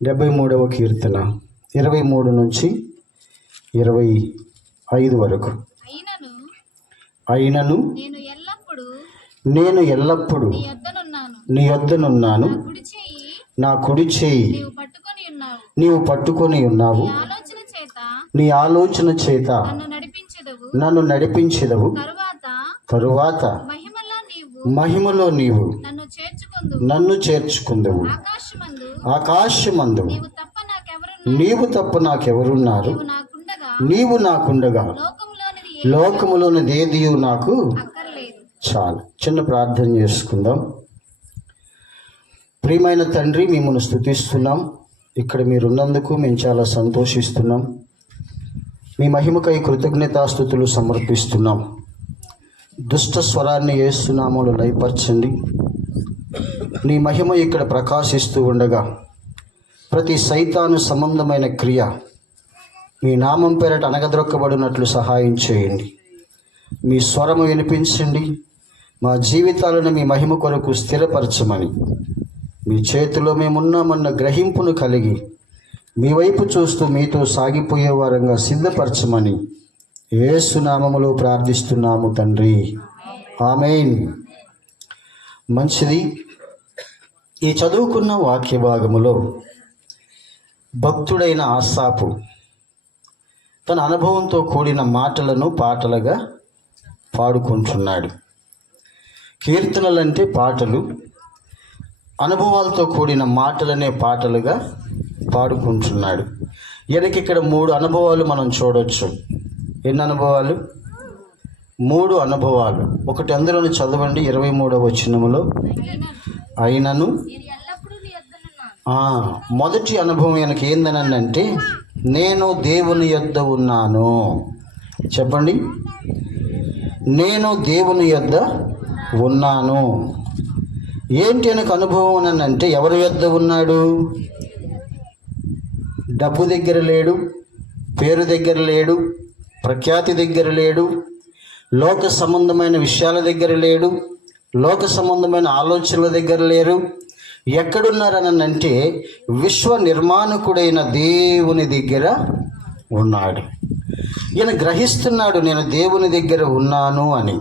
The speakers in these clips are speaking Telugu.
73వ కీర్తన 23 నుంచి 25 వరకు. అయినను నేను ఎల్లప్పుడూ నీ యొద్దనున్నాను, నా కుడి చేయి నీవు పట్టుకొని ఉన్నావు, నీ ఆలోచన చేత నన్ను నడిపించెదవు, తరువాత మహిమలో నీవు నన్ను చేర్చుకుందువు. ఆకాశమందు నీవు తప్ప నాకెవరున్నారు? నీవు నాకుండగా లోకములోనిదేదియు నాకు చాలు. చిన్న ప్రార్థన చేసుకుందాం. ప్రియమైన తండ్రి, మిమ్మల్ని స్తుతిస్తున్నాం. ఇక్కడ మీరున్నందుకు మేము చాలా సంతోషిస్తున్నాం. మీ మహిమకై కృతజ్ఞతాస్తుతులు సమర్పిస్తున్నాం. దుష్ట స్వరాన్ని యేసు నామములో లయపరచండి. నీ మహిమ ఇక్కడ ప్రకాశిస్తూ ఉండగా ప్రతి సైతాను సంబంధమైన క్రియ మీ నామం పేరట అనగద్రొక్కబడినట్లు సహాయం చేయండి. మీ స్వరము వినిపించండి. మా జీవితాలను మీ మహిమ కొరకు స్థిరపరచమని, మీ చేతిలో మేమున్నామన్న గ్రహింపును కలిగి మీ వైపు చూస్తూ మీతో సాగిపోయే వారంగా సిద్ధపరచమని యేసు నామములో ప్రార్థిస్తున్నాము తండ్రి, ఆమేన్. మంచిది. ఈ చదువుకున్న వాక్య భాగములో భక్తుడైన ఆసాపు తన అనుభవంతో కూడిన మాటలను పాటలుగా పాడుకుంటున్నాడు. కీర్తనలంటే పాటలు, అనుభవాలతో కూడిన మాటలనే పాటలుగా పాడుకుంటున్నాడు. ఈయనకి ఇక్కడ 3 అనుభవాలు మనం చూడవచ్చు. ఎన్ని అనుభవాలు? 3 అనుభవాలు. ఒకటి అందులోని చదవండి, 23వ వచనములో. అయినను మొదటి అనుభవం ఈయనకి ఏందనంటే, నేను దేవుని యొద్ద ఉన్నాను. చెప్పండి, నేను దేవుని యొద్ద ఉన్నాను. ఏంటి ఆయనకు అనుభవం అని అంటే, ఎవరి యొద్ద ఉన్నాడు? డబ్బు దగ్గర లేడు, పేరు దగ్గర లేడు, ప్రఖ్యాతి దగ్గర లేడు, లోక సంబంధమైన విషయాల దగ్గర లేడు, లోక సంబంధమైన ఆలోచనల దగ్గర లేరు. ఎక్కడున్నారని అంటే, విశ్వ నిర్మాణకుడైన దేవుని దగ్గర ఉన్నాడు. ఈయన గ్రహిస్తున్నాడు, నేను దేవుని దగ్గర ఉన్నాను అని.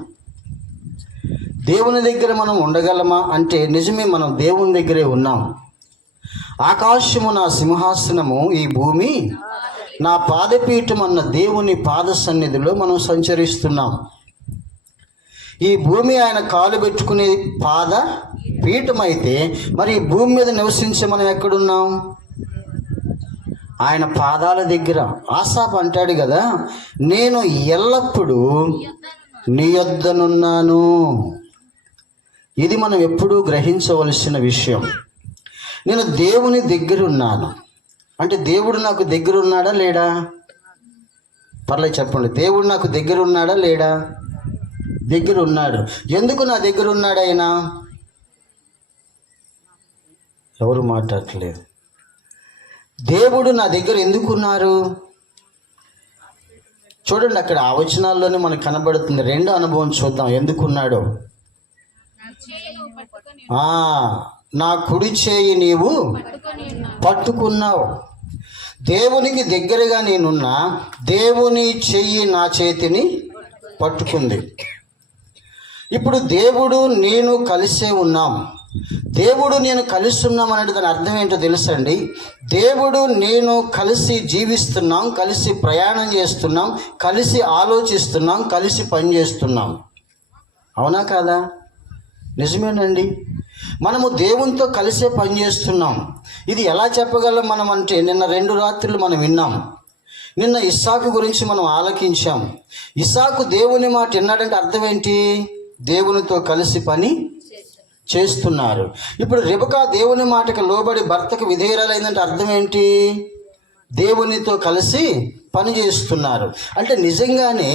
దేవుని దగ్గర మనం ఉండగలమా అంటే, నిజమే, మనం దేవుని దగ్గరే ఉన్నాం. ఆకాశము నా సింహాసనము, ఈ భూమి నా పాదపీఠం అన్న దేవుని పాద సన్నిధిలో మనం సంచరిస్తున్నాం. ఈ భూమి ఆయన కాలు పెట్టుకునే పాద పీఠం అయితే, మరి ఈ భూమి మీద నివసించే మనం ఎక్కడున్నాం? ఆయన పాదాల దగ్గర. ఆసాపు అంటాడు కదా, నేను ఎల్లప్పుడూ నీ యొద్దనున్నాను. ఇది మనం ఎప్పుడూ గ్రహించవలసిన విషయం. నేను దేవుని దగ్గర ఉన్నాను అంటే, దేవుడు నాకు దగ్గర ఉన్నాడా లేడా? పర్లేదు చెప్పండి, దేవుడు నాకు దగ్గర ఉన్నాడా లేడా? దగ్గర ఉన్నాడు. ఎందుకు నా దగ్గర ఉన్నాడు ఆయన? ఎవరు మాట్లాడట్లేదు. దేవుడు నా దగ్గర ఎందుకున్నారు? చూడండి, అక్కడ ఆ వచనాల్లోనే మనకు కనబడుతుంది. 2వ అనుభవం చూద్దాం, ఎందుకున్నాడో. నా కుడి చేయి నీవు పట్టుకున్నావు. దేవునికి దగ్గరగా నేనున్నా, దేవుని చెయ్యి నా చేతిని పట్టుకుంది. ఇప్పుడు దేవుడు నేను కలిసే ఉన్నాం. దేవుడు నేను కలిసి ఉన్నాం అనేది దాని అర్థం ఏంటో తెలుసండి. దేవుడు నేను కలిసి జీవిస్తున్నాం, కలిసి ప్రయాణం చేస్తున్నాం, కలిసి ఆలోచిస్తున్నాం, కలిసి పనిచేస్తున్నాం. అవునా కాదా? నిజమేనండి. మనము దేవునితో కలిసే పనిచేస్తున్నాం. ఇది ఎలా చెప్పగలం మనం అంటే, నిన్న 2 రాత్రులు మనం విన్నాం. నిన్న ఇస్సాకు గురించి మనం ఆలకించాం. ఇస్సాకు దేవుని మాట విన్నాడంటే అర్థం ఏంటి? దేవునితో కలిసి పని చేస్తున్నారు. ఇప్పుడు రెబెకా దేవుని మాటకు లోబడి భర్తకు విధేయురాలైందంటే అర్థం ఏంటి? దేవునితో కలిసి పని చేస్తున్నారు. అంటే నిజంగానే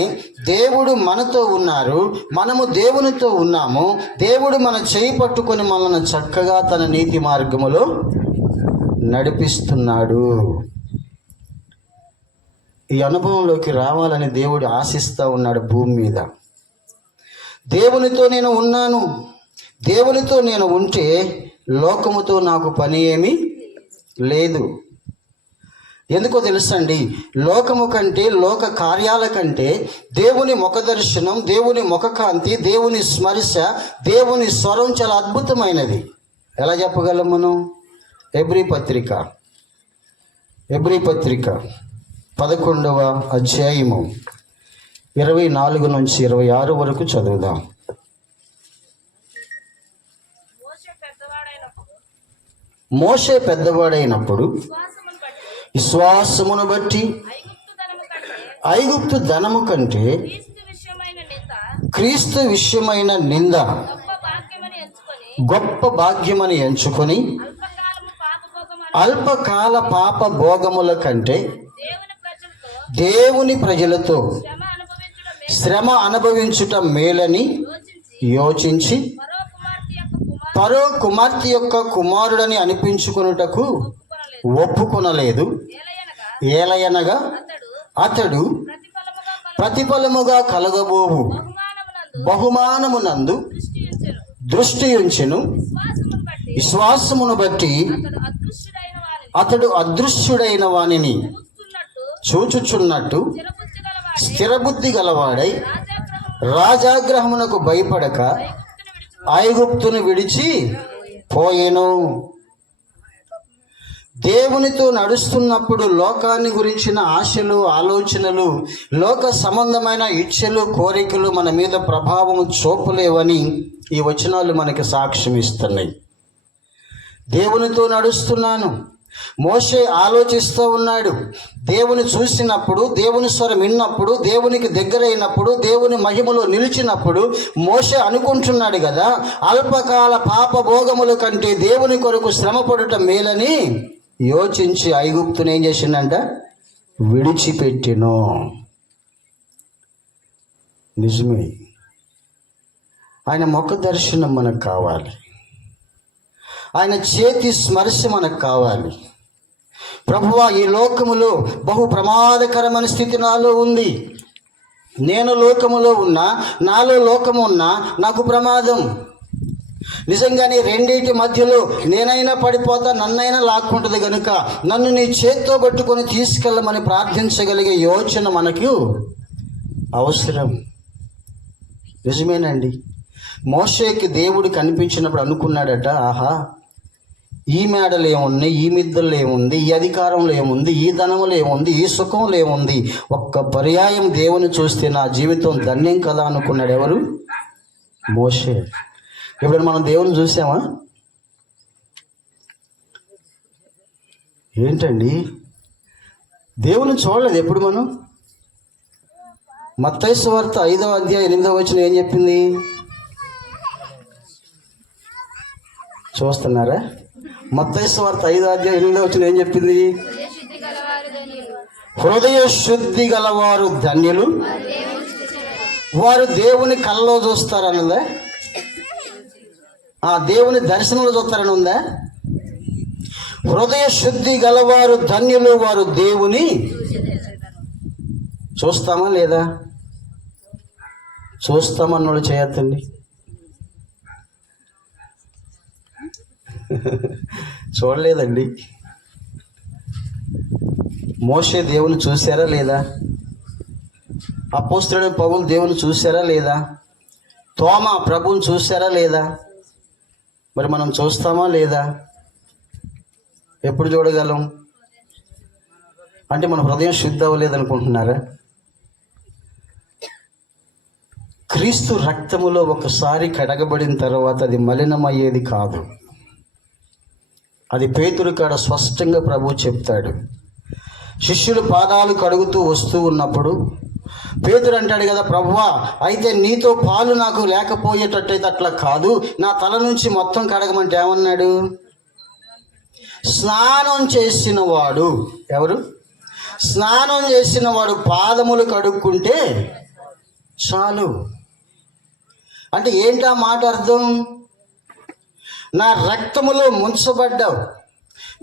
దేవుడు మనతో ఉన్నారు, మనము దేవునితో ఉన్నాము. దేవుడు మన చేయి పట్టుకొని మనల్ని చక్కగా తన నీతి మార్గములో నడిపిస్తున్నాడు. ఈ అనుభవంలోకి రావాలని దేవుడు ఆశిస్తూ ఉన్నాడు భూమి మీద. దేవునితో నేను ఉన్నాను, దేవునితో నేను ఉంటే లోకముతో నాకు పని ఏమీ లేదు. ఎందుకో తెలుసండి, లోకము కంటే, లోక కార్యాల కంటే దేవుని ముఖ దర్శనం, దేవుని ముఖకాంతి, దేవుని స్మర్శ, దేవుని స్వరం చాలా అద్భుతమైనది. ఎలా చెప్పగలం మనం? ఎబ్రీ పత్రిక 11వ అధ్యాయము 24 నుంచి 26 వరకు చదువుదాం. మోషే పెద్దవాడైనప్పుడు విశ్వాసమును బట్టి ఐగుప్తు ధనము కంటే క్రీస్తు విషయమైన నింద గొప్ప భాగ్యమని ఎంచుకొని అల్పకాల పాప భోగముల కంటే దేవుని ప్రజలతో శ్రమ అనుభవించుట మేలని యోచించి ఫరో కుమార్తె యొక్క కుమారుడని అనిపించుకొనుటకు ఒప్పుకొనలేదు. ఏలయనగా అతడు ప్రతిఫలముగా కలగబోవు బహుమానమునందు దృష్టి ఉంచెను. విశ్వాసమును బట్టి అతడు అదృశ్యుడైన వానిని చూచుచున్నట్టు స్థిరబుద్ధి గలవాడై రాజాగ్రహమునకు భయపడక ఐగుప్తును విడిచి పోయెను. దేవునితో నడుస్తున్నప్పుడు లోకాన్ని గురించిన ఆశలు, ఆలోచనలు, లోక సంబంధమైన ఇచ్ఛలు, కోరికలు మన మీద ప్రభావం చూపలేవని ఈ వచనాలు మనకి సాక్ష్యం ఇస్తున్నాయి. దేవునితో నడుస్తున్నాను. మోషే ఆలోచిస్తూ ఉన్నాడు. దేవుని చూసినప్పుడు, దేవుని స్వరం విన్నప్పుడు, దేవునికి దగ్గరైనప్పుడు, దేవుని మహిమలో నిలిచినప్పుడు మోషే అనుకుంటున్నాడు కదా, అల్పకాల పాప భోగముల కంటే దేవుని కొరకు శ్రమపడటం మేలని యోచించి ఐగుప్తుని ఏం చేసిందంట? విడిచిపెట్టెను. నిజమే. ఆయన ముఖ దర్శనం మనకు కావాలి. ఆయన చేతి స్మర్శ మనకు కావాలి. ప్రభువా, ఈ లోకములో బహు ప్రమాదకరమైన స్థితి నాలో ఉంది. నేను లోకములో ఉన్నా, నాలో లోకము ఉన్నా నాకు ప్రమాదం. నిజంగానే రెండింటి మధ్యలో నేనైనా పడిపోతా, నన్నైనా లాక్కుంటుంది కనుక నన్ను నీ చేత్తో పట్టుకొని తీసుకెళ్ళమని ప్రార్థించగలిగే యోచన మనకు అవసరం. నిజమేనండి. మోషేకి దేవుడు కనిపించినప్పుడు అనుకున్నాడట, ఆహా, ఈ మేడలు ఏముంది, ఈ మిద్దల్లో ఏముంది, ఈ అధికారంలో ఏముంది, ఈ ధనంలో ఏముంది, ఈ సుఖంలో ఏముంది, ఒక్క పర్యాయం దేవుని చూస్తే నా జీవితం ధన్యం కదా అనుకున్నాడు. ఎవరు? మోషే. ఎప్పుడైనా మనం దేవుని చూసామా? ఏంటండి, దేవుని చూడలేదు ఎప్పుడు మనం. మత్తయి సువార్త 5వ అధ్యాయం 8వ వచనం ఏం చెప్పింది? చూస్తున్నారా? మత్తయి సువార్త 5వ అధ్యాయం 8వ వచనం ఏం చెప్పింది? హృదయ శుద్ధి గలవారు ధన్యులు, వారు దేవుని కళ్ళలో చూస్తారన్నదా? దేవుని దర్శనంలో చూస్తారని ఉందా? హృదయ శుద్ధి గలవారు ధన్యులు, వారు దేవుని చూస్తామా లేదా? చూస్తామన్నోళ్ళు చేయొద్దండి. చూడలేదండి. మోషే దేవుని చూశారా లేదా? అపోస్తలుడు పౌలు దేవుని చూశారా లేదా? తోమా ప్రభువుని చూశారా లేదా? మరి మనం చూస్తామా లేదా? ఎప్పుడు చూడగలం? అంటే మన హృదయం శుద్ధి అవ్వలేదనుకుంటున్నారా? క్రీస్తు రక్తములో ఒకసారి కడగబడిన తర్వాత అది మలినమయ్యేది కాదు. అది పేతురు కాడ స్పష్టంగా ప్రభువు చెప్తాడు. శిష్యులు పాదాలు కడుగుతూ వస్తూ ఉన్నప్పుడు పేతురు అంటాడు కదా, ప్రభువా, అయితే నీతో పాలు నాకు లేకపోయేటట్టయితే అట్లా కాదు, నా తల నుంచి మొత్తం కడగమంటే ఏమన్నాడు? స్నానం చేసిన వాడు ఎవరు? స్నానం చేసిన వాడు పాదములు కడుక్కుంటే చాలు. అంటే ఏంటా మాట అర్థం? నా రక్తములో ముంచబడ్డావు,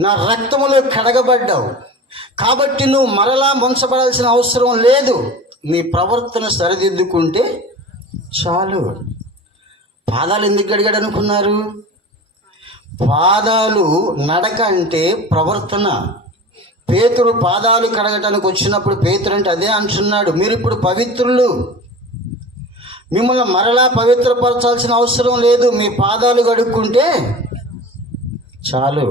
నా రక్తములో కడగబడ్డావు, కాబట్టి నువ్వు మరలా ముంచబడాల్సిన అవసరం లేదు. నీ ప్రవర్తన సరిదిద్దుకుంటే చాలు. పాదాలు ఎందుకు కడిగాడు అనుకున్నారు? పాదాలు నడక అంటే ప్రవర్తన. పేతురు పాదాలు కడగటానికి వచ్చినప్పుడు పేతురు అంటే అదే అంటున్నాడు, మీరు ఇప్పుడు పవిత్రులు, మిమ్మల్ని మరలా పవిత్రపరచాల్సిన అవసరం లేదు, మీ పాదాలు కడుక్కుంటే చాలు.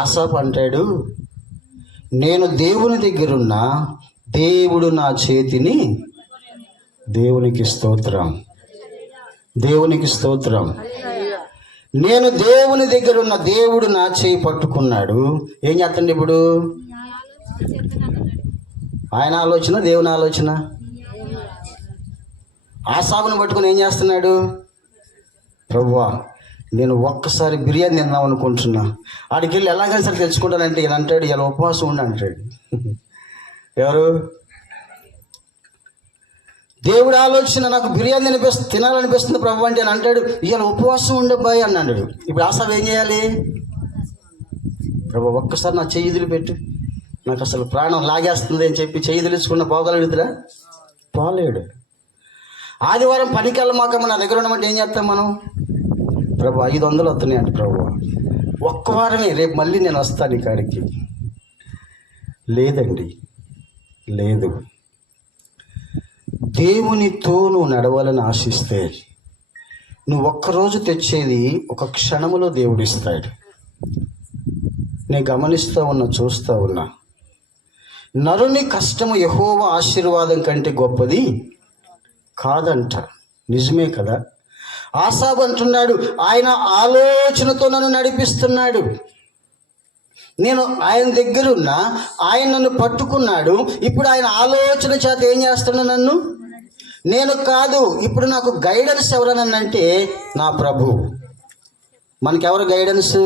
ఆసాపు అంటాడు, నేను దేవుని దగ్గరున్నా, దేవుడు నా చేతిని, దేవునికి స్తోత్రం, దేవునికి స్తోత్రం, నేను దేవుని దగ్గర ఉన్న, దేవుడు నా చేయి పట్టుకున్నాడు. ఏం చేస్తాండి ఇప్పుడు? ఆయన ఆలోచన, దేవుని ఆలోచన. ఆసాబుని పట్టుకుని ఏం చేస్తున్నాడు? ప్రభువా, నేను ఒక్కసారి బిర్యానీ తిందాం అనుకుంటున్నా, ఆడికి వెళ్ళి ఎలాగైనా సరే తెచ్చుకుంటానంటే ఇలా అంటాడు, ఇలా ఉపవాసం ఉండి అంటాడు. ఎవరు? దేవుడు ఆలోచన, నాకు బిర్యానీ తినాలనిపిస్తుంది ప్రభు అంటే అని అంటాడు, ఇలా ఉపవాసం ఉండే బాయ్ అన్నాడు. ఇప్పుడు ఆసాబు ఏం చేయాలి? ప్రభు ఒక్కసారి నా చెయ్యి పెట్టు, నాకు అసలు ప్రాణం లాగేస్తుంది అని చెప్పి చెయ్యి తెలుసుకున్న పోగలుగుతురా? పోలేడు. ఆదివారం పనికెళ్ళమాక నా దగ్గర ఉండమంటే ఏం చేస్తాం మనం? ప్రభు 500 వస్తున్నాయి అంటే, ప్రభు ఒక్క వారమే, రేపు మళ్ళీ నేను వస్తాను ఈ కాడికి. లేదండి, లేదు. దేవునితో నువ్వు నడవాలని ఆశిస్తే నువ్వు ఒక్కరోజు తెచ్చేది ఒక క్షణములో దేవుడు ఇస్తాడు. నేను గమనిస్తూ ఉన్నా, చూస్తూ ఉన్నా. నరుని కష్టము యెహోవా ఆశీర్వాదం కంటే గొప్పది కాదంట. నిజమే కదా? ఆసాబు అంటున్నాడు, ఆయన ఆలోచనతో నన్ను నడిపిస్తున్నాడు, నేను ఆయన దగ్గరున్నా, ఆయన నన్ను పట్టుకున్నాడు, ఇప్పుడు ఆయన ఆలోచన చేత ఏం చేస్తున్నాడు నన్ను? నేను కాదు. ఇప్పుడు నాకు గైడెన్స్ ఎవరనంటే నా ప్రభు. మనకెవరు గైడెన్స్?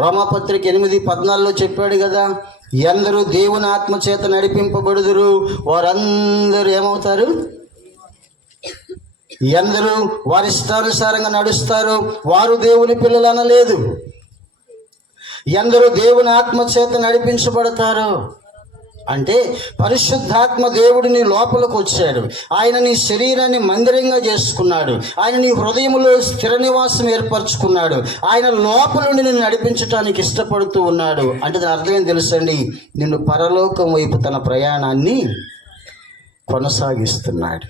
రోమాపత్రిక 8:14 చెప్పాడు కదా, ఎందరూ దేవుని ఆత్మ చేత నడిపింపబడుదురు వారందరూ ఏమవుతారు? ఎందరూ వారి ఇష్టానుసారంగా నడుస్తారు వారు దేవుని పిల్లలు అనలేదు. ఎందరూ దేవుని ఆత్మ చేత నడిపించబడతారు అంటే పరిశుద్ధాత్మ దేవుడు నీ లోపలికి వచ్చాడు, ఆయన నీ శరీరాన్ని మందిరంగా చేసుకున్నాడు, ఆయన నీ హృదయంలో స్థిర నివాసం ఏర్పరచుకున్నాడు, ఆయన లోపల నుండి నిన్ను నడిపించడానికి ఇష్టపడుతూ ఉన్నాడు. అంటే దాని అర్థం ఏం తెలుసండి? నిన్ను పరలోకం వైపు తన ప్రయాణాన్ని కొనసాగిస్తున్నాడు.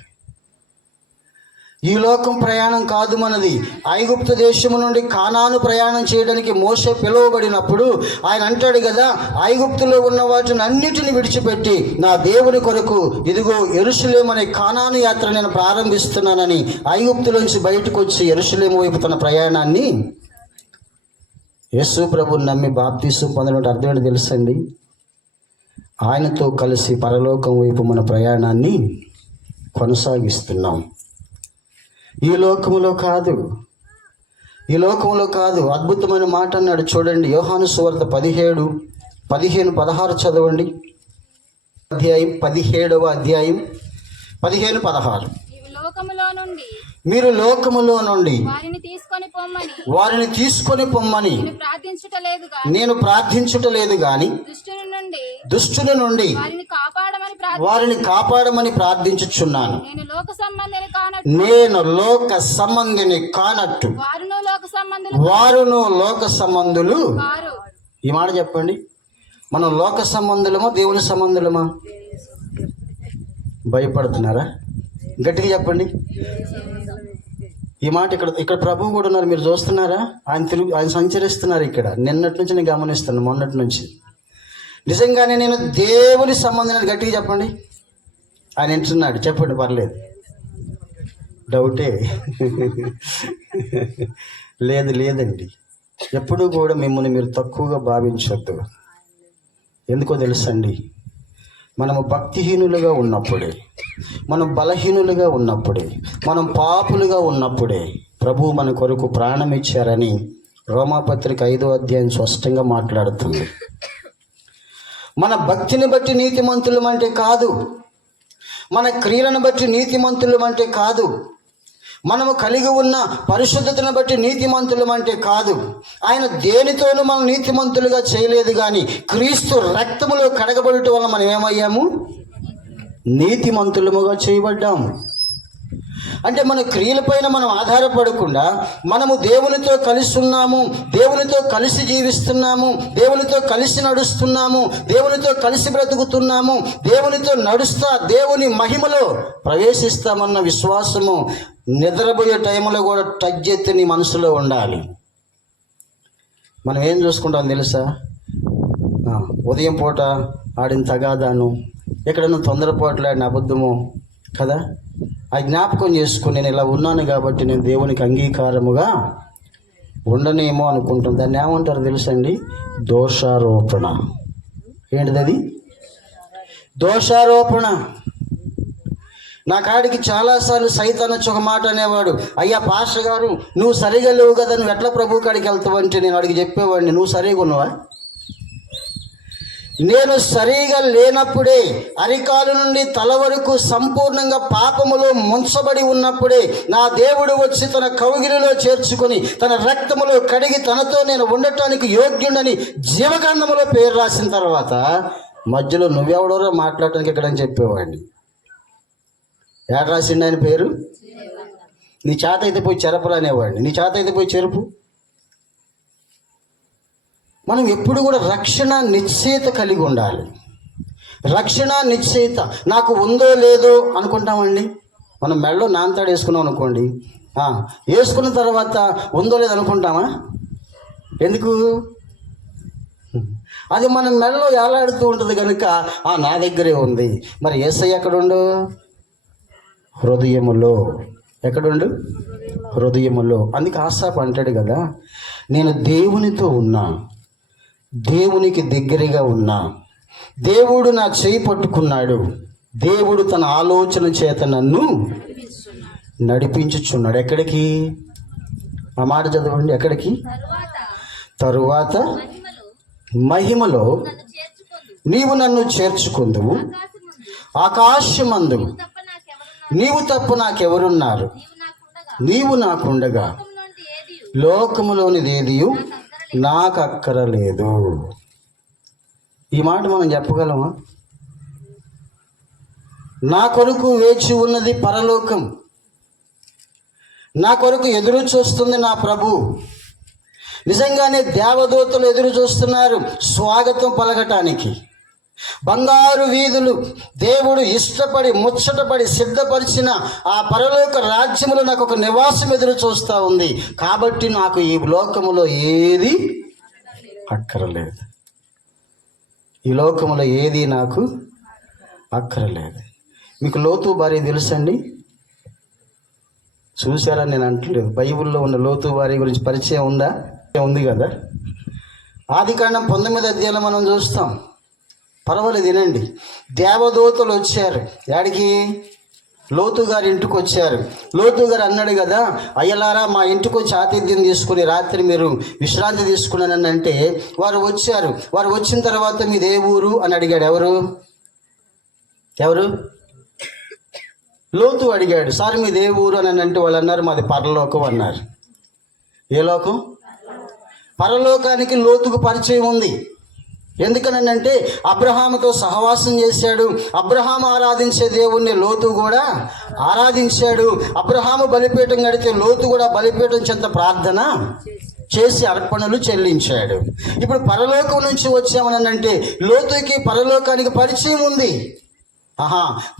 ఈ లోకం ప్రయాణం కాదు మనది. ఐగుప్తు దేశము నుండి కానాను ప్రయాణం చేయడానికి మోషే పిలువబడినప్పుడు ఆయన అంటాడు కదా, ఐగుప్తులో ఉన్న వాటిని అన్నిటిని విడిచిపెట్టి నా దేవుని కొరకు ఇదిగో యెరూషలేము అనే కానాను యాత్ర నేను ప్రారంభిస్తున్నానని ఐగుప్తులోంచి బయటకు వచ్చి యెరూషలేము వైపు తన ప్రయాణాన్ని, యేసు ప్రభుని నమ్మి బాప్తీసం పొందడం అర్థం ఏంటో తెలుసండి? ఆయనతో కలిసి పరలోకం వైపు మన ప్రయాణాన్ని కొనసాగిస్తున్నాం. ఈ లోకములో కాదు, ఈ లోకంలో కాదు. అద్భుతమైన మాట అన్నాడు చూడండి, యోహాను సువార్త 17:15-16 చదవండి. 17వ అధ్యాయం 15-16. మీరు లోకములో నుండి వారిని తీసుకొని పొమ్మని నేను ప్రార్థించుటలేదు గాని దుష్టుని నుండి వారిని కాపాడమని ప్రార్థించుచున్నాను. నేను లోక సంబంధిని కానట్టు వారును లోక సంబంధులు. ఈ మాట చెప్పండి, మనం లోక సంబంధులమా దేవుని సంబంధులమా? భయపడుతున్నారా? గట్టిగా చెప్పండి. ఈ మాట ఇక్కడ ప్రభువు కూడా ఉన్నారు, మీరు చూస్తున్నారా? ఆయన సంచరిస్తున్నారు ఇక్కడ. నిన్నటి నుంచి నేను గమనిస్తాను, మొన్నటి నుంచి. నిజంగానే నేను దేవుని సంబంధం. గట్టిగా చెప్పండి. ఆయన వింటున్నాడు, చెప్పండి, పర్లేదు. డౌటే లేదండి. ఎప్పుడూ కూడా మిమ్మల్ని మీరు తక్కువగా భావించొద్దు. ఎందుకో తెలుసండి, మనము భక్తిహీనులుగా ఉన్నప్పుడే, మనం బలహీనులుగా ఉన్నప్పుడే, మనం పాపులుగా ఉన్నప్పుడే ప్రభువు మన కొరకు ప్రాణం ఇచ్చారని రోమాపత్రిక 5వ అధ్యాయం స్పష్టంగా మాట్లాడుతుంది. మన భక్తిని బట్టి నీతిమంతులం అంటే కాదు, మన క్రియలను బట్టి నీతిమంతులం అంటే కాదు, మనము కలిగి ఉన్న పరిశుద్ధతను బట్టి నీతిమంతులం అంటే కాదు. ఆయన దేనితోనూ మనం నీతిమంతులుగా చేయలేదు, కానీ క్రీస్తు రక్తములో కడగబడటం వల్ల మనం ఏమయ్యాము? నీతిమంతులముగా చేయబడ్డాము. అంటే మన క్రియలపైన మనం ఆధారపడకుండా మనము దేవునితో కలిసి ఉన్నాము, దేవునితో కలిసి జీవిస్తున్నాము, దేవునితో కలిసి నడుస్తున్నాము, దేవునితో కలిసి బ్రతుకుతున్నాము, దేవునితో నడుస్తా దేవుని మహిమలో ప్రవేశిస్తామన్న విశ్వాసము నిద్రపోయే టైంలో కూడా టచ్ ఎత్తి నీ మనసులో ఉండాలి. మనం ఏం చూసుకుంటాం తెలుసా? ఉదయం పూట ఆడిన తగాదాను, ఎక్కడన్నా తొందరపాట్లాడిన అబద్ధము కదా, ఆ జ్ఞాపకం చేసుకుని నేను ఇలా ఉన్నాను కాబట్టి నేను దేవునికి అంగీకారముగా ఉండనేమో అనుకుంటాం. దాన్ని ఏమంటారు తెలుసండి? దోషారోపణ. ఏంటిది అది? దోషారోపణ. నా కాడికి చాలాసార్లు సైతాన్ వచ్చి ఒక మాట అనేవాడు, అయ్యా పాస్టర్ గారు నువ్వు సరిగా లేవు కదా, నువ్వు ఎట్లా ప్రభు కాడికి వెళ్తావు అంటే నేను అడిగి చెప్పేవాడిని, నువ్వు సరిగా ఉన్నావా? నేను సరిగా లేనప్పుడే, అరికాలు నుండి తల వరకు సంపూర్ణంగా పాపములో ముంచబడి ఉన్నప్పుడే నా దేవుడు వచ్చి తన కౌగిలిలో చేర్చుకొని తన రక్తములో కడిగి తనతో నేను ఉండటానికి యోగ్యుడని జీవగ్రంథములో పేరు రాసిన తర్వాత మధ్యలో నువ్వెవడోరో మాట్లాడటానికి ఎక్కడని చెప్పేవాడిని. ఏడ రాసిండు ఆయన పేరు? నీ చేత అయితే పోయి చెరపలు అనేవాడిని, నీ చేత అయితే పోయి చెరుపు. మనం ఎప్పుడు కూడా రక్షణ నిశ్చయిత కలిగి ఉండాలి. రక్షణ నిశ్చయిత నాకు ఉందో లేదో అనుకుంటామండి. మనం మెడలో నాంతాడు వేసుకున్నాం అనుకోండి, వేసుకున్న తర్వాత ఉందో లేదో అనుకుంటామా? ఎందుకు? అది మన మెడలో ఏలాడుతూ ఉంటుంది కనుక నా దగ్గరే ఉంది. మరి యేసయ్య ఎక్కడుండు? హృదయములో. ఎక్కడుండు? హృదయములో. అందుకే ఆసాపు అంటాడు కదా, నేను దేవునితో ఉన్నా, దేవునికి దగ్గరగా ఉన్నా, దేవుడు నా చేయి పట్టుకున్నాడు, దేవుడు తన ఆలోచన చేత నన్ను నడిపించుచున్నాడు. ఎక్కడికి? ఆ మాట చదవండి. ఎక్కడికి? తరువాత మహిమలో నీవు నన్ను చేర్చుకుందువు, ఆకాశమందు నీవు తప్ప నాకెవరున్నారు, నీవు నాకుండగా లోకములోనిది ఏదియు నాకు అక్కరలేదు. ఈ మాట మనం చెప్పగలమా? నా కొరకు వేచి ఉన్నది పరలోకం, నా కొరకు ఎదురు చూస్తుంది నా ప్రభు. నిజంగానే దేవదూతలు ఎదురు చూస్తున్నారు స్వాగతం పలకటానికి. బంగారు వీధులు దేవుడు ఇష్టపడి ముచ్చటపడి సిద్ధపరిచిన ఆ పరలోక రాజ్యములో నాకు ఒక నివాసం ఎదురు చూస్తూ ఉంది. కాబట్టి నాకు ఈ లోకములో ఏది అక్కరలేదు. ఈ లోకములో ఏది నాకు అక్కరలేదు. మీకు లోతు భార్య తెలుసండి? చూసారా? నేను అంటలేదు. బైబిల్లో ఉన్న లోతు భార్య గురించి పరిచయం ఉందా? ఉంది కదా. ఆదికాండం 19వ అధ్యాయంలో మనం చూస్తాం. పర్వాలేదు వినండి. దేవదూతలు వచ్చారు. యాడికి? లోతు గారి ఇంటికి వచ్చారు. లోతు గారు అన్నాడు కదా, అయ్యలారా మా ఇంటికి వచ్చి ఆతిథ్యం తీసుకుని రాత్రి మీరు విశ్రాంతి తీసుకున్నానని అంటే వారు వచ్చారు. వారు వచ్చిన తర్వాత మీదే ఊరు అని అడిగాడు. ఎవరు? లోతు అడిగాడు. సార్ మీదే ఊరు అని అంటే వాళ్ళు అన్నారు మాది పరలోకం అన్నారు. ఏ లోకం? పరలోకానికి లోతుకు పరిచయం ఉంది. ఎందుకనంటే అబ్రహాముతో సహవాసం చేశాడు. అబ్రహాము ఆరాధించే దేవుణ్ణి లోతు కూడా ఆరాధించాడు. అబ్రహాము బలిపీఠం కడితే లోతు కూడా బలిపీఠం చెంత ప్రార్థన చేసి అర్పణలు చెల్లించాడు. ఇప్పుడు పరలోకం నుంచి వచ్చామనంటే లోతుకి పరలోకానికి పరిచయం ఉంది.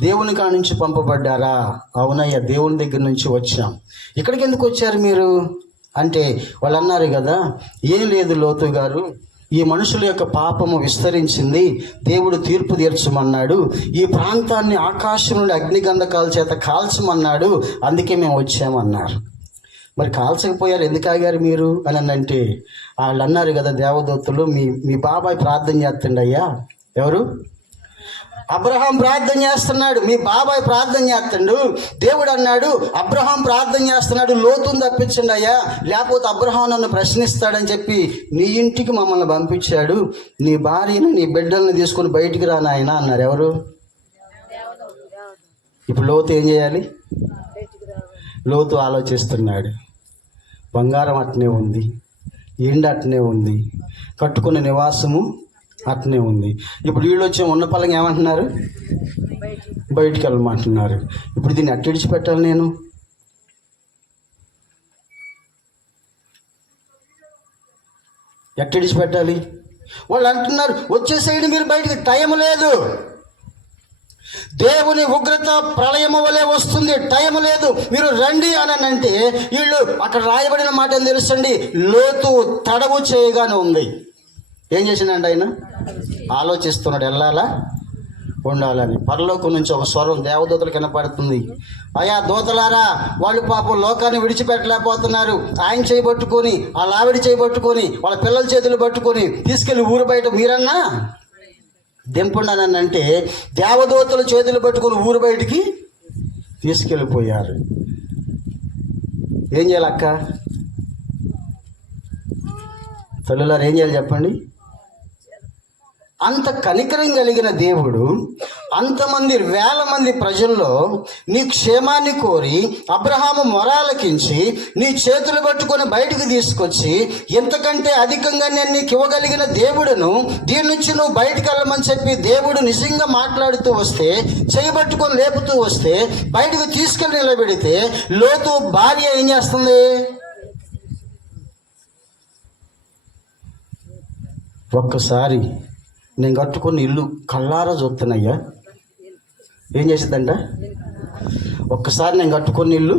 దేవుని కాడ నుంచి పంపబడ్డారా? అవునయ్యా, దేవుని దగ్గర నుంచి వచ్చాం. ఇక్కడికి ఎందుకు వచ్చారు మీరు అంటే వాళ్ళు అన్నారు కదా, ఏం లేదు లోతు గారు, ఈ మనుషుల యొక్క పాపము విస్తరించింది, దేవుడు తీర్పు తీర్చమన్నాడు, ఈ ప్రాంతాన్ని ఆకాశం నుండి అగ్నిగంధకాల చేత కాల్చమన్నాడు, అందుకే మేము వచ్చామన్నారు. మరి కాల్చకపోయారు, ఎందుకు ఆగారు మీరు అని అంటే వాళ్ళు అన్నారు కదా దేవదూతలు, మీ బాబాయ్ ప్రార్థన చేస్తుండ అయ్యా. ఎవరు? అబ్రహాం ప్రార్థన చేస్తున్నాడు, మీ బాబాయ్ ప్రార్థన చేస్తుండు. దేవుడు అన్నాడు అబ్రహాం ప్రార్థన చేస్తున్నాడు, లోతుని తప్పించండి అయ్యా, లేకపోతే అబ్రహాం నన్ను ప్రశ్నిస్తాడని చెప్పి నీ ఇంటికి మమ్మల్ని పంపించాడు, నీ భార్యను నీ బిడ్డల్ని తీసుకొని బయటికి రా నాయన అన్నారు. ఎవరు? ఇప్పుడు లోతు ఏం చేయాలి? లోతు ఆలోచిస్తున్నాడు. బంగారం అట్నే ఉంది, ఎండ అట్నే ఉంది, కట్టుకున్న నివాసము అట్నే ఉంది. ఇప్పుడు వీళ్ళు వచ్చి ఉన్న పలంగా ఏమంటున్నారు? బయటికి వెళ్ళమంటున్నారు. ఇప్పుడు దీన్ని అట్టిడిచి పెట్టాలి నేను. ఎట్ట విడిచిపెట్టాలి? వాళ్ళు అంటున్నారు వచ్చేసేయండి మీరు బయటికి, టైం లేదు. దేవుని ఉగ్రత ప్రళయము వలె వస్తుంది, టైం లేదు, మీరు రండి అని అంటే వీళ్ళు అక్కడ రాయబడిన మాట ఏం తెలుసండి? లోతు తడవు చేయగానే ఉంది. ఏం చేసిందండి ఆయన? ఆలోచిస్తున్నాడు వెళ్ళాలా ఉండాలని. పరలోకం నుంచి ఒక స్వరం దేవదూతలకు వినపడుతుంది. అయా దూతలారా, వాళ్ళు పాపం లోకాన్ని విడిచిపెట్టలేకపోతున్నారు. ఆయన చేయబట్టుకొని, వాళ్ళ ఆవిడ చేయబట్టుకొని, వాళ్ళ పిల్లల చేతులు పట్టుకొని తీసుకెళ్ళి ఊరు బయట మీరన్నా దింపండానంటే దేవదూతల చేతులు పట్టుకొని ఊరు బయటికి తీసుకెళ్ళిపోయారు. ఏం చేయాలి అక్క తల్లులారు? ఏం చేయాలి చెప్పండి? అంత కనికరం కలిగిన దేవుడు అంతమంది వేల మంది ప్రజల్లో నీ క్షేమాన్ని కోరి అబ్రహాము మొరాలకించి నీ చేతులు పట్టుకొని బయటకు తీసుకొచ్చి ఇంతకంటే అధికంగా నేను నీకు ఇవ్వగలిగిన దేవుడును, దీని నుంచి నువ్వు బయటకు వెళ్ళమని చెప్పి దేవుడు నిజంగా మాట్లాడుతూ వస్తే, చేయబట్టుకొని లేపుతూ వస్తే, బయటకు తీసుకెళ్ళి నిలబెడితే లోతు భార్య ఏం చేస్తుంది? ఒక్కసారి నేను కట్టుకున్న ఇల్లు కళ్ళారా చూస్తున్నాయ్యా, ఏం చేసిందంట? ఒక్కసారి నేను కట్టుకున్న ఇల్లు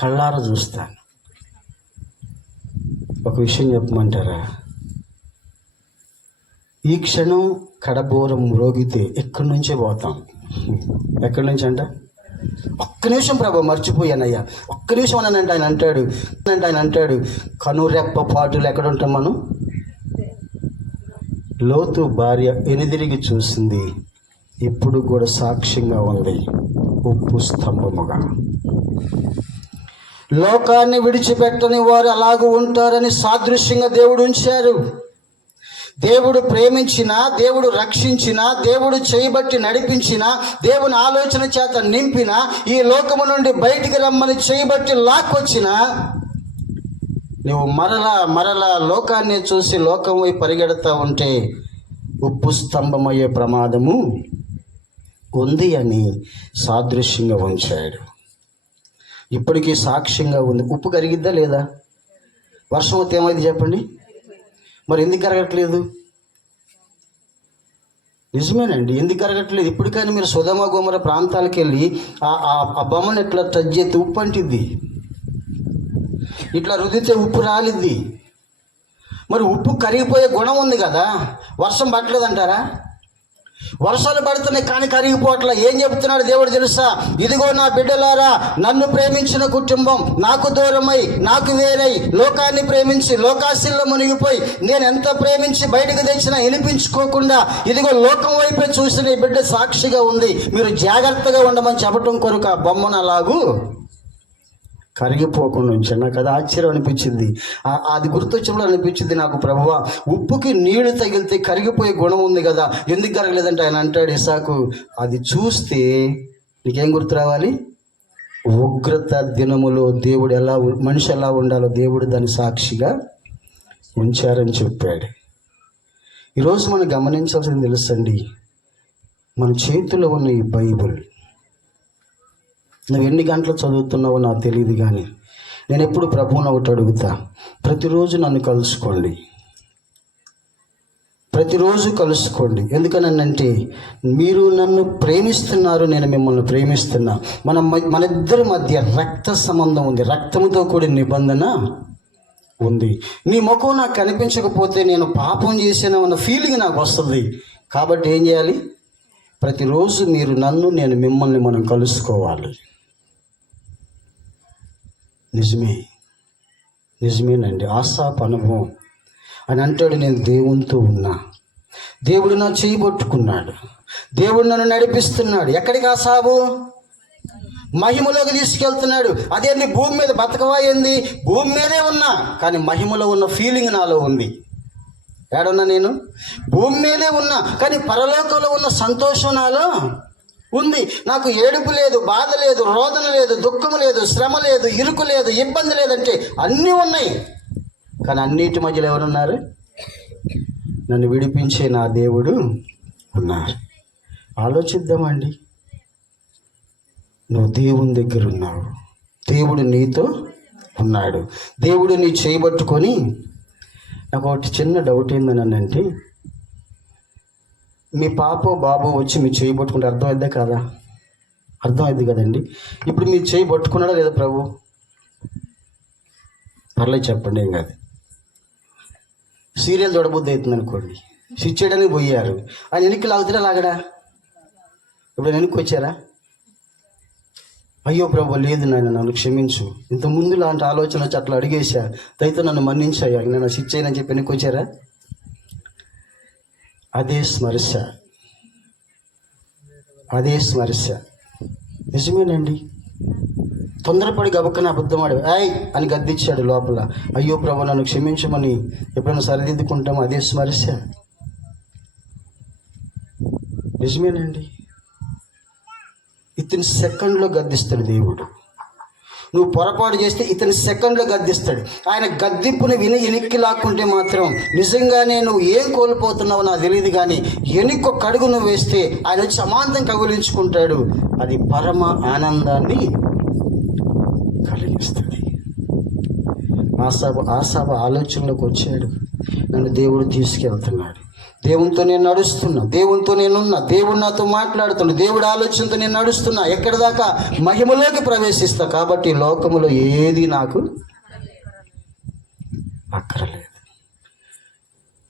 కళ్ళారా చూస్తాను. ఒక విషయం చెప్పమంటారా? ఈ క్షణం కడబోరం మ్రోగితే ఎక్కడి నుంచే పోతాం. ఎక్కడి నుంచి అంట? ఒక్క నిమిషం ప్రభు మర్చిపోయానయ్యా, ఒక్క నిమిషం అని ఆయన అంటాడు కనురెప్ప పాటులు ఎక్కడ ఉంటాం మనం? లోతు భార్య ఎనిదిరిగి చూసింది, ఇప్పుడు కూడా సాక్ష్యంగా ఉంది, ఉప్పు స్తంభముగా. లోకాన్ని విడిచిపెట్టని వారు అలాగూ ఉంటారని సాదృశ్యంగా దేవుడు ఉంచారు. దేవుడు ప్రేమించిన, దేవుడు రక్షించిన, దేవుడు చేయబట్టి నడిపించిన, దేవుని ఆలోచన చేత నింపిన, ఈ లోకము నుండి బయటికి రమ్మని చేయబట్టి లాక్కొచ్చిన నువ్వు మరలా లోకాన్ని చూసి లోకం వైపు పరిగెడతా ఉంటే ఉప్పు స్తంభమయ్యే ప్రమాదము ఉంది అని సాదృశ్యంగా ఉంచాడు. ఇప్పటికీ సాక్ష్యంగా ఉంది. ఉప్పు కరిగిద్దా లేదా? వర్షం వస్తే ఏమైంది చెప్పండి? మరి ఎందుకు కరగట్లేదు? నిజమేనండి, ఎందుకు కరగట్లేదు? ఇప్పటికైనా మీరు సొదొమ గొమొర ప్రాంతాలకు వెళ్ళి ఆ బొమ్మను ఎట్లా టచ్ చేస్తే ఉప్పు అంటిద్ది, ఇట్లా రుద్దితే ఉప్పు రాలిద్ది. మరి ఉప్పు కరిగిపోయే గుణం ఉంది కదా, వర్షం పట్టలేదంటారా? వర్షాలు పడుతున్నాయి కానీ కరిగిపోవట్లా. ఏం చెబుతున్నాడు దేవుడు తెలుసా? ఇదిగో నా బిడ్డలారా, నన్ను ప్రేమించిన కుటుంబం నాకు దూరమై, నాకు వేరై, లోకాన్ని ప్రేమించి లోకాశీల్లో మునిగిపోయి, నేను ఎంత ప్రేమించి బయటకు తెచ్చినా వినిపించుకోకుండా ఇదిగో లోకం వైపే చూసిన ఈ బిడ్డ సాక్షిగా ఉంది, మీరు జాగ్రత్తగా ఉండమని చెప్పటం కొరకు ఆ బొమ్మను అలాగూ కరిగిపోకుండా ఉంచాను. నాకు అది ఆశ్చర్యం అనిపించింది. అది గుర్తొచ్చినప్పుడు అనిపించింది నాకు, ప్రభువా ఉప్పుకి నీళ్లు తగిలితే కరిగిపోయే గుణం ఉంది కదా, ఎందుకు కరగలేదంటే ఆయన అంటాడు ఇసాకు, అది చూస్తే నీకేం గుర్తు రావాలి? ఉగ్రత దినములో దేవుడు మనిషి ఎలా ఉండాలో దేవుడు దాన్ని సాక్షిగా ఉంచారని చెప్పాడు. ఈరోజు మనం గమనించాల్సింది తెలుసండి, మన చేతిలో ఉన్న ఈ బైబిల్ నువ్వు ఎన్ని గంటలు చదువుతున్నావో నాకు తెలియదు, కానీ నేను ఎప్పుడు ప్రభువుని ఒకటి అడుగుతా, ప్రతిరోజు నన్ను కలుసుకోండి, ప్రతిరోజు కలుసుకోండి. ఎందుకనంటే మీరు నన్ను ప్రేమిస్తున్నారు, నేను మిమ్మల్ని ప్రేమిస్తున్నా. మన ఇద్దరి మధ్య రక్త సంబంధం ఉంది, రక్తముతో కూడిన నిబంధన ఉంది. నీ ముఖం నాకు కనిపించకపోతే నేను పాపం చేసాను అన్న ఫీలింగ్ నాకు వస్తుంది. కాబట్టి ఏం చేయాలి? ప్రతిరోజు మీరు నన్ను, నేను మిమ్మల్ని మనం కలుసుకోవాలి. నిజమేనండి, ఆసాపు అనుభవం అని అంటాడు, నేను దేవునితో ఉన్నా, దేవుడు నా చేయి పట్టుకున్నాడు, దేవుడు నన్ను నడిపిస్తున్నాడు. ఎక్కడికి ఆసాబు? మహిమలోకి తీసుకెళ్తున్నాడు. అదే నీ భూమి మీద బతకవాయింది, భూమి మీదే ఉన్నా కానీ మహిమలో ఉన్న ఫీలింగ్ నాలో ఉంది. ఏడున్నా? నేను భూమి మీదే ఉన్నా కానీ పరలోకంలో ఉన్న సంతోషం నాలో ఉంది. నాకు ఏడుపు లేదు, బాధ లేదు, రోదన లేదు, దుఃఖం లేదు, శ్రమ లేదు, ఇరుకు లేదు, ఇబ్బంది లేదంటే అన్నీ ఉన్నాయి. కానీ అన్నిటి మధ్యలో ఎవరున్నారు? నన్ను విడిపించే నా దేవుడు ఉన్నారు. ఆలోచిద్దామండి. నువ్వు దేవుని దగ్గర ఉన్నావు, దేవుడు నీతో ఉన్నాడు, దేవుడు నీ చేయబట్టుకొని నాకు ఒకటి చిన్న డౌట్ ఏందనంటే, మీ పాప బాబు వచ్చి మీరు చేయి పట్టుకుంటే అర్థమైద్దా కాదా? అర్థమైద్ది కదండి. ఇప్పుడు మీరు చేయి పట్టుకున్నాడా లేదా ప్రభు? పర్లేదు చెప్పండి, ఏం కాదు. సీరియల్ చూడబుద్ధి అవుతుంది అనుకోండి, స్విచ్ చేయడానికి పోయారు, ఆయన వెనక్కి లాగుతారా లాగడా? ఇప్పుడు వెనక్కి వచ్చారా? అయ్యో ప్రభు లేదు నాయన, నన్ను క్షమించు, ఇంతకుముందు లాంటి ఆలోచన వచ్చి అట్లా అడిగేశా, దయతో నన్ను మన్నించాయా, నేను స్విచ్ చేయనని చెప్పి వెనక్కి వచ్చారా? అదే స్మరశ, అదే స్మరశ. నిజమేనండి. తొందరపడి గబక్కన అబద్ధం ఆడు అని గద్దిచ్చాడు లోపల. అయ్యో ప్రభు నన్ను క్షమించమని ఎప్పుడైనా సరిదిద్దుకుంటాం, అదే స్మరశ. నిజమేనండి. ఇతని సెకండ్లో గద్దిస్తాడు దేవుడు. నువ్వు పొరపాటు చేస్తే ఇతని సెకండ్లో గద్దిస్తాడు. ఆయన గద్దింపుని విని వెనక్కి లాక్కుంటే మాత్రం నిజంగానే నువ్వు ఏం కోల్పోతున్నావో నాకు తెలియదు, కానీ వెనక్కి ఒక అడుగు నువ్వు వేస్తే ఆయన వచ్చి సమాంతం కబులించుకుంటాడు. అది పరమ ఆనందాన్ని కలిగిస్తుంది. ఆసాబు ఆలోచనలోకి వచ్చాడు. నన్ను దేవుడు తీసుకెళ్తున్నాడు, దేవునితో నేను నడుస్తున్నా, దేవునితో నేనున్నా, దేవుడు నాతో మాట్లాడుతున్నా, దేవుడు ఆలోచనతో నేను నడుస్తున్నా, ఎక్కడి దాకా మహిమలోకి ప్రవేశిస్తా. కాబట్టి లోకములో ఏది నాకు అక్కరలేదు.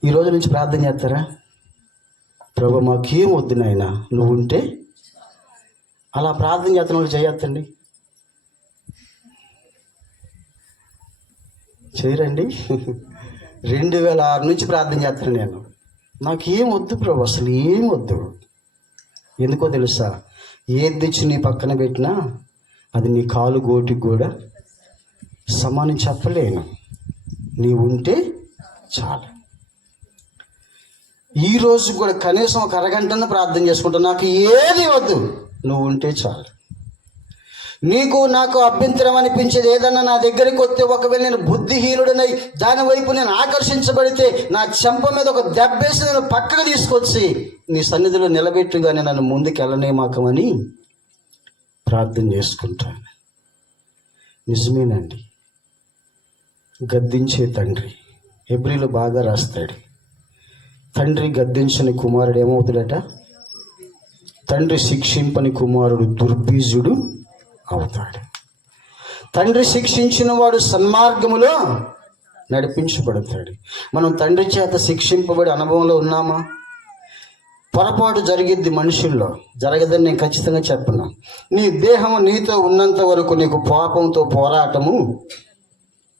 ఈ రోజు నుంచి ప్రార్థన చేస్తారా? ప్రభు మాకేం వద్దు నాయనా, నువ్వు ఉంటే. అలా ప్రార్థన చేస్తున్న వాళ్ళు చేయొద్దండి, చేయరండి. 2006 నుంచి ప్రార్థన చేస్తాను నేను. నాకు ఏం వద్దు ప్రభు, అసలు ఏం వద్దు. ఎందుకో తెలుసా? ఏది తెచ్చి నీ పక్కన పెట్టినా అది నీ కాలు గోటికి కూడా సమానం చెప్పలేను. నీ ఉంటే చాలు. ఈరోజు కూడా కనీసం ఒక అరగంటన ప్రార్థన చేసుకుంటా, నాకు ఏది వద్దు, నువ్వు ఉంటే చాలు. నీకు నాకు అభ్యంతరం అనిపించేది ఏదన్నా నా దగ్గరికి వస్తే, ఒకవేళ నేను బుద్ధిహీనుడనై దాని వైపు నేను ఆకర్షించబడితే, నా చెంప మీద ఒక దెబ్బేసి నేను పక్కకు తీసుకొచ్చి నీ సన్నిధిలో నిలబెట్టుగానే నన్ను ముందుకు వెళ్ళనేమాకమని ప్రార్థన చేసుకుంటాను. నిజమేనండి. గద్దించే తండ్రి, హెబ్రీలో బాగా రాస్తాడు. తండ్రి గద్దించని కుమారుడు ఏమవుతాడట? తండ్రి శిక్షింపని కుమారుడు దుర్బీజుడు అవుతాడు. తండ్రి శిక్షించిన వాడు సన్మార్గములో నడిపించబడతాడు. మనం తండ్రి చేత శిక్షింపబడి అనుభవంలో ఉన్నామా? పొరపాటు జరిగిద్ది మనుషుల్లో, జరగదని నేను ఖచ్చితంగా చెప్పను. నీ దేహము నీతో ఉన్నంత వరకు నీకు పాపంతో పోరాటము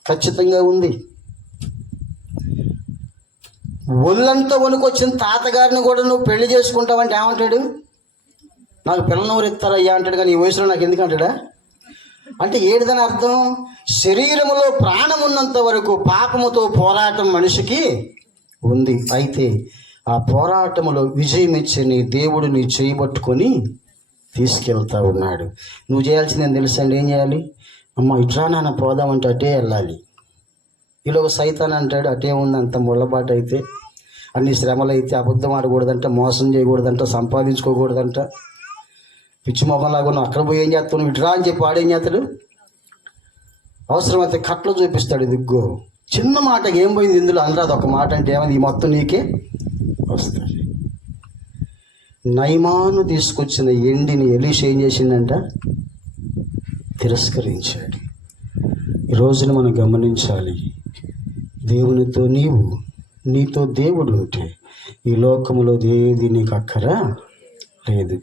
ఖచ్చితంగా ఉంది. ఒళ్ళంతా వణుకొచ్చిన తాతగారిని కూడా నువ్వు పెళ్లి చేసుకుంటావంటే ఏమంటాడు? నాకు పిల్లనూరు ఇస్తారయ్యా అంటాడు, కానీ ఈ వయసులో నాకు ఎందుకు అంటాడా? అంటే ఏడిదని అర్థం? శరీరములో ప్రాణం ఉన్నంత వరకు పాపముతో పోరాటం మనిషికి ఉంది. అయితే ఆ పోరాటములో విజయం ఇచ్చే నీ దేవుడు నీ చేయబట్టుకొని తీసుకెళ్తా ఉన్నాడు. నువ్వు చేయాల్సింది ఏం తెలుసండి? ఏం చేయాలి? అమ్మ ఇట్లా నాన్న పోదామంటే అటే వెళ్ళాలి. ఇలా సైతాన్ అంటాడు, అటే ఉంది, అంత ముళ్ళబాటు అయితే, అన్ని శ్రమలు అయితే, అబద్ధం ఆడకూడదంట, మోసం చేయకూడదంట, సంపాదించుకోకూడదంట. పిచ్చి మొహంలాగా నువ్వు అక్కడ పోయి ఏం చేస్తావు, ఇట్రా అని చెప్పి వాడేం చేస్తాడు? అవసరమైతే కట్లు చూపిస్తాడు. దిగ్గు చిన్న మాటకి ఏం పోయింది ఇందులో, అందరూ ఒక మాట అంటే ఏమైంది, ఈ మొత్తం నీకే వస్తుంది. నయమాను తీసుకొచ్చిన ఎండిని ఎలీషా ఏం చేసిందంట? తిరస్కరించాడు. ఈ రోజున మనం గమనించాలి, దేవునితో నీవు, నీతో దేవుడు ఉంటే ఈ లోకములో ఏది నీకు అక్కర లేదు.